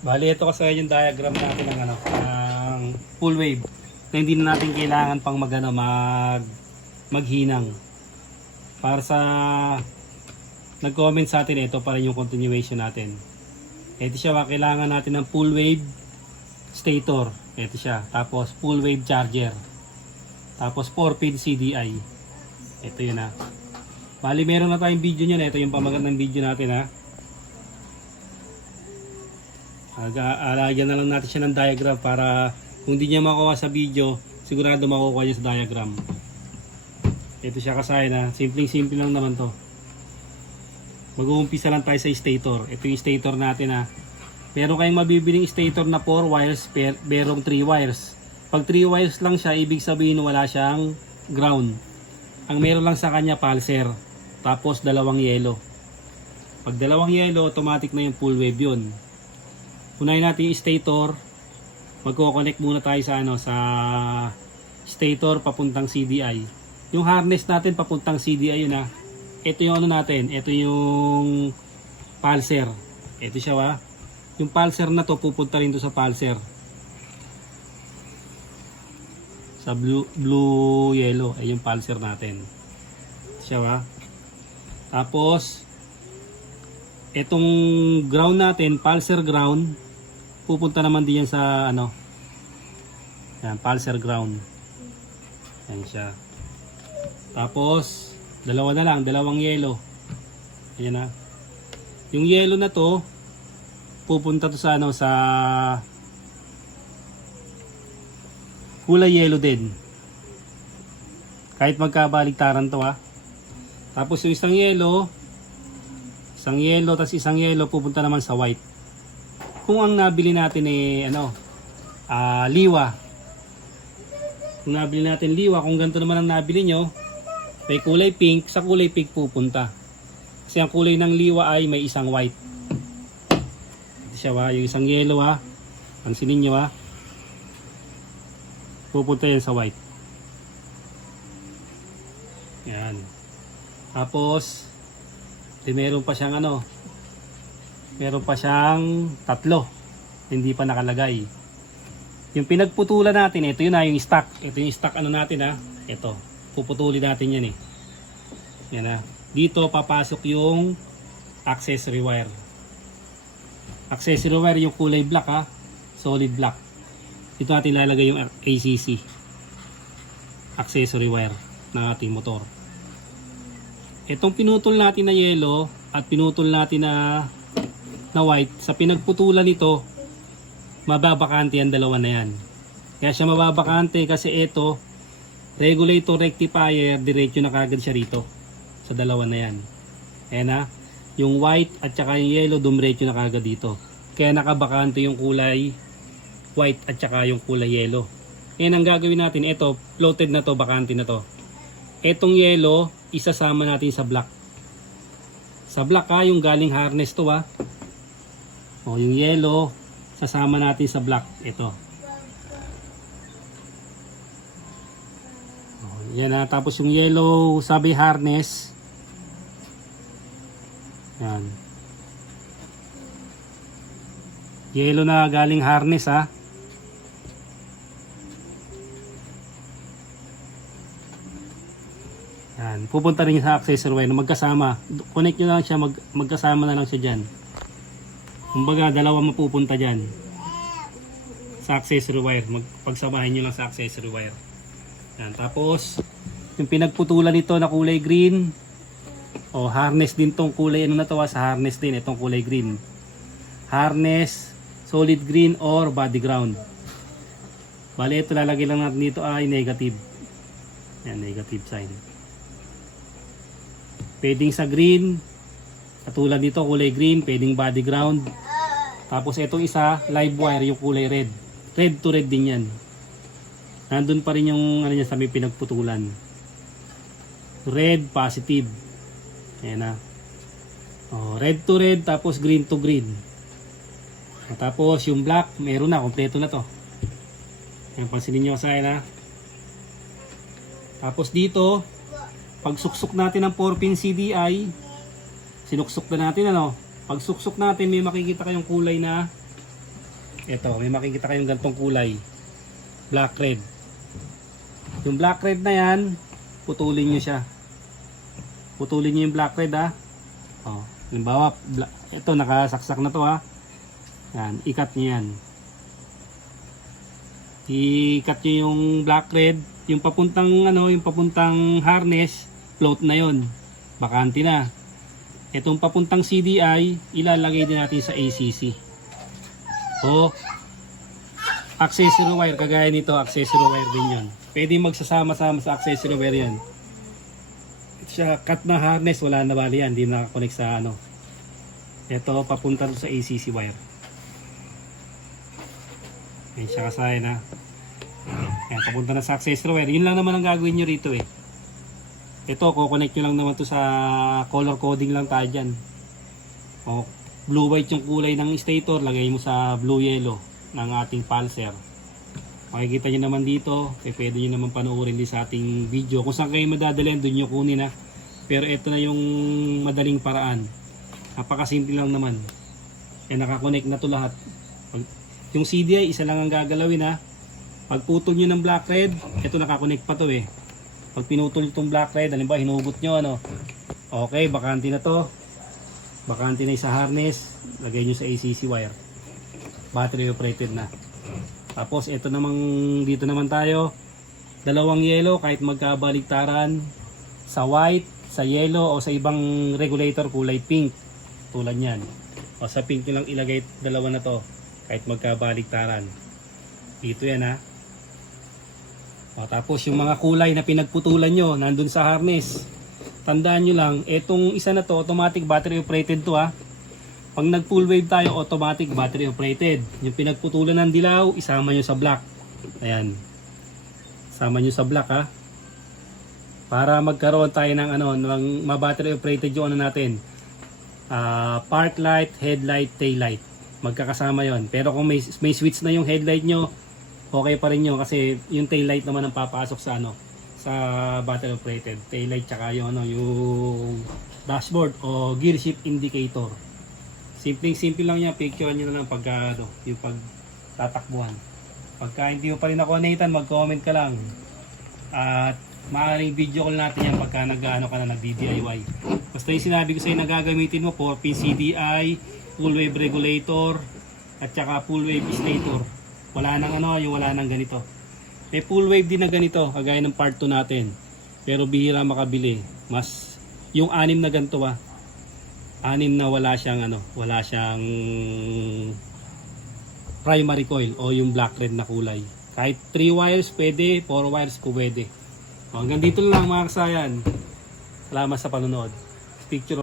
Bali, ito kasi yung diagram natin ng ng full wave na hindi na natin kailangan pang maghinang. Para sa nag-comment sa atin, ito pa rin yung continuation natin. Ito siya, kailangan natin ng full wave stator. Ito siya. Tapos full wave charger. Tapos 4-pin CDI. Ito yun ha. Bali, meron na tayong video nyo. Ito yung pamagandang video natin ha. Alagyan na lang natin siya ng diagram para kung hindi niya makuha sa video, sigurado makukuha niya sa diagram. Ito siya kasaya na. Simple lang naman to. Mag-uumpisa lang tayo sa stator. Ito yung stator natin ha. Meron kayong mabibiling stator na 4 wires, merong 3 wires. Pag 3 wires lang siya, ibig sabihin wala siyang ground. Ang meron lang sa kanya pulser. Tapos dalawang yellow. Pag dalawang yellow, automatic na yung full wave yun. Unahin natin yung stator. Magko-connect muna tayo sa sa stator papuntang CDI. Yung harness natin papuntang CDI yun ha. Ito yung natin, ito yung pulser. Ito siya ha. Yung pulser na to pupunta rin to sa pulser. Sa blue yellow ay yung pulser natin. Ito siya ha. Tapos itong ground natin, pulser ground, pupunta naman din yan sa yan, pulser ground. Yan siya. Tapos dalawa na lang, dalawang yellow. Ayan na. Yung yellow na to pupunta to sa sa kulay yellow din. Kahit magkabaligtaran to ha. Tapos yung isang yellow tas isang yellow pupunta naman sa white. Kung ang nabili natin liwa. Kung nabili natin liwa, kung ganito naman ang nabili nyo, may kulay pink, sa kulay pink pupunta. Kasi ang kulay ng liwa ay may isang white. Ito siya ha, yung isang yellow ha. Pansinin nyo ha. Pupunta yan sa white. Yan. Tapos, meron pa siyang meron pa siyang tatlo. Hindi pa nakalagay. Yung pinagputulan natin, ito yun ha, yung stock. Ito yung stock natin ha. Ito. Puputulin natin yan eh. Yan ha. Dito papasok yung accessory wire. Accessory wire yung kulay black ha. Solid black. Dito natin lalagay yung ACC. Accessory wire ng ating motor. Itong pinutol natin na yellow at pinutol natin na white, sa pinagputulan nito, mababakante ang dalawa na yan. Kaya siya mababakante kasi ito, regulator rectifier, diretso na kagad siya rito sa dalawa na yan. Ayan ha, yung white at saka yung yellow dumiretso na kagad dito. Kaya nakabakante yung kulay white at saka yung kulay yellow. Ayan ang gagawin natin, ito floated na to, bakante na to. Etong yellow, isasama natin sa black. Sa black ha, yung galing harness to ha. O yung yellow, sasama natin sa black. Ito. Yan na. Tapos yung yellow sabi harness. Yan. Yellow na galing harness ha. Yan. Pupunta rin sa accessory wire na magkasama. Connect nyo lang siya. Magkasama na lang siya dyan. Kumbaga dalawa mapupunta dyan. Sa accessory wire. Pagsamahin nyo lang sa accessory wire. Yan. Tapos yung pinagputulan nito na kulay green, harness din tong kulay na to sa harness din itong kulay green. Harness, solid green or body ground. Bali ito lalagay lang natin dito ay negative. Yan, negative sign. Pwedeng sa green, katulad dito kulay green, pwedeng body ground. Tapos itong isa, live wire yung kulay red. Red to red din yan. Nandun pa rin yung niya sa may pinagputulan. Red, positive. Ayan na. Red to red, tapos green to green. Tapos yung black, meron na, kompleto na to. Ayan, pansinin nyo sa akin ha. Tapos dito, pag suksok natin ng 4-pin CDI, sinuksok na natin Pag suksok natin, may makikita kayong kulay na Ito, may makikita kayong gantong kulay. Black red. Yung black red na yan, putulin nyo siya. Putulin nyo yung black red ha. Oh, halimbawa, ito nakasaksak na to ha. Yan, ikat nyo yan. I-cut nyo yung black red, yung papuntang yung papuntang harness, float na yon. Bakante na. Itong papuntang CDI, ilalagay din natin sa ACC. O accessory wire, kagaya nito, accessory wire din yon. Pwede magsasama-sama sa accessory wire yan. Ito siya, cut na harness, wala na bali yan, hindi nakakonect sa Ito, papunta sa ACC wire. Ayan siya kasayan ha. Ayan, papunta na sa accessory wire. Yun lang naman ang gagawin nyo rito eh. Ito, kukonect nyo lang naman to sa color coding lang tayo dyan. O, blue-white yung kulay ng stator, lagay mo sa blue-yellow ng ating pulser. Makikita nyo naman dito, pwede nyo naman panoorin din sa ating video. Kung saan kayo madadalhin, doon nyo kunin ha. Pero ito na yung madaling paraan. Napakasimple lang naman. Ayan, nakakonect na to lahat. Yung CDI, isa lang ang gagalawin ha. Pag putol nyo ng black red, ito nakakonect pa to eh. Pag pinutol itong black red, halimbawa hinugot nyo okay, bakante na to. Bakante na yung sa harness, lagay nyo sa ACC wire. Battery operated na. Tapos ito namang, dito naman tayo. Dalawang yellow, kahit magkabaligtaran. Sa white, sa yellow, o sa ibang regulator kulay pink. Tulad yan. O sa pink nyo lang ilagay dalawa na to. Kahit magkabaligtaran. Dito yan ha. O, tapos yung mga kulay na pinagputulan nyo, nandun sa harness. Tandaan nyo lang, etong isa na to, automatic battery operated to ha. Pag nag full wave tayo, automatic battery operated. Yung pinagputulan ng dilaw, isama nyo sa black. Ayan. Isama nyo sa black ha. Para magkaroon tayo ng ng ma-battery operated yung natin. Park light, headlight, tail light. Magkakasama yon. Pero kung may switch na yung headlight nyo, okay pa rin yun kasi yung tail light naman ang papasok sa sa battery operated. Tail light tsaka yung yung dashboard o gear shift indicator. Simple lang yan, picture nyo na lang pagka yung pagtatakbuhan. Pagka hindi mo pa rin nakonectan, mag-comment ka lang. At maaaring video call natin yan pagka ka na nag-DIY. Basta yung sinabi ko sa'yo na gagamitin mo, 4-pin CDI, full wave regulator, at saka full wave stator. Wala nang wala nang ganito. May full wave din na ganito, kagaya ng part 2 natin. Pero bihira makabili. Mas yung 6 na ganito 6 na wala siyang primary coil o yung black red na kulay. Kahit 3 wires pwede, 4 wires pwede. Hanggang dito lang mga kasayan. Salamat sa panonood. Picture